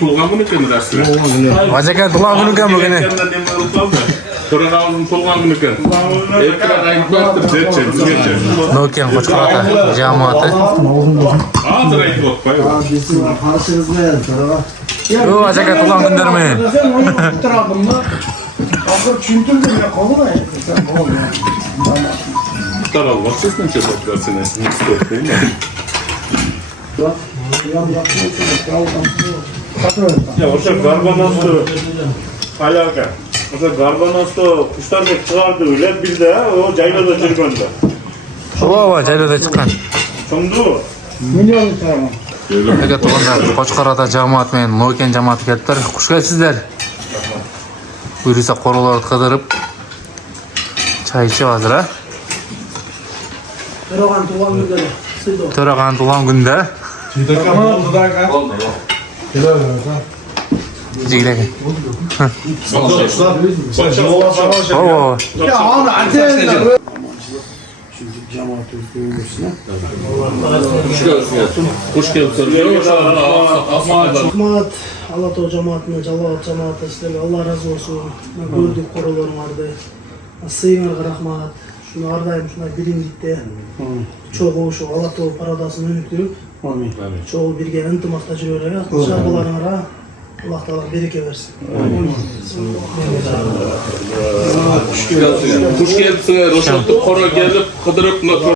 Tuğan günü kendi dersi. Vajakan tuğan günü kan bugün. Turağımızın tuğan günü kan. Ekran ayıp baktır. Geçer. Nokian Koçkarata cemaati. Hazır ayıp bakpay. Yo vajakan tuğan günler mi? Taral var. Siz ne çabuklar Ya o'sha garbanosni alaka. O'sha garbanosni qushlardek chiqardi o'ylab birda o joylada jirganda. Ova jaylarda chiqqan. Shundu. Aka tuğanlar Koçkarata cemaat men Nokian cemaati kelipler. Xush kelsizler. Buyursa qo'rg'olarni qidirib çay içib hozir ha. To'rag'an tuğan günde. Jigdagi. Oo. Ya onu anten. Hoş geldin. Rahmat, Allah Teala cemaatine, cemaatine sizlerge Allah razı olsun. Gördük korularınlardı. Sıyığınlarga rahmat. Şunu ardayım, şuna birinlikte. Çoğu şu Allah Teala paradasını ünüktürüp. Çoğu birge ıntımakta jürerege. Çarpılarınlara Allah Teala bereke versin. Hoş geldin. Roşatlı kora gelip kıdırıp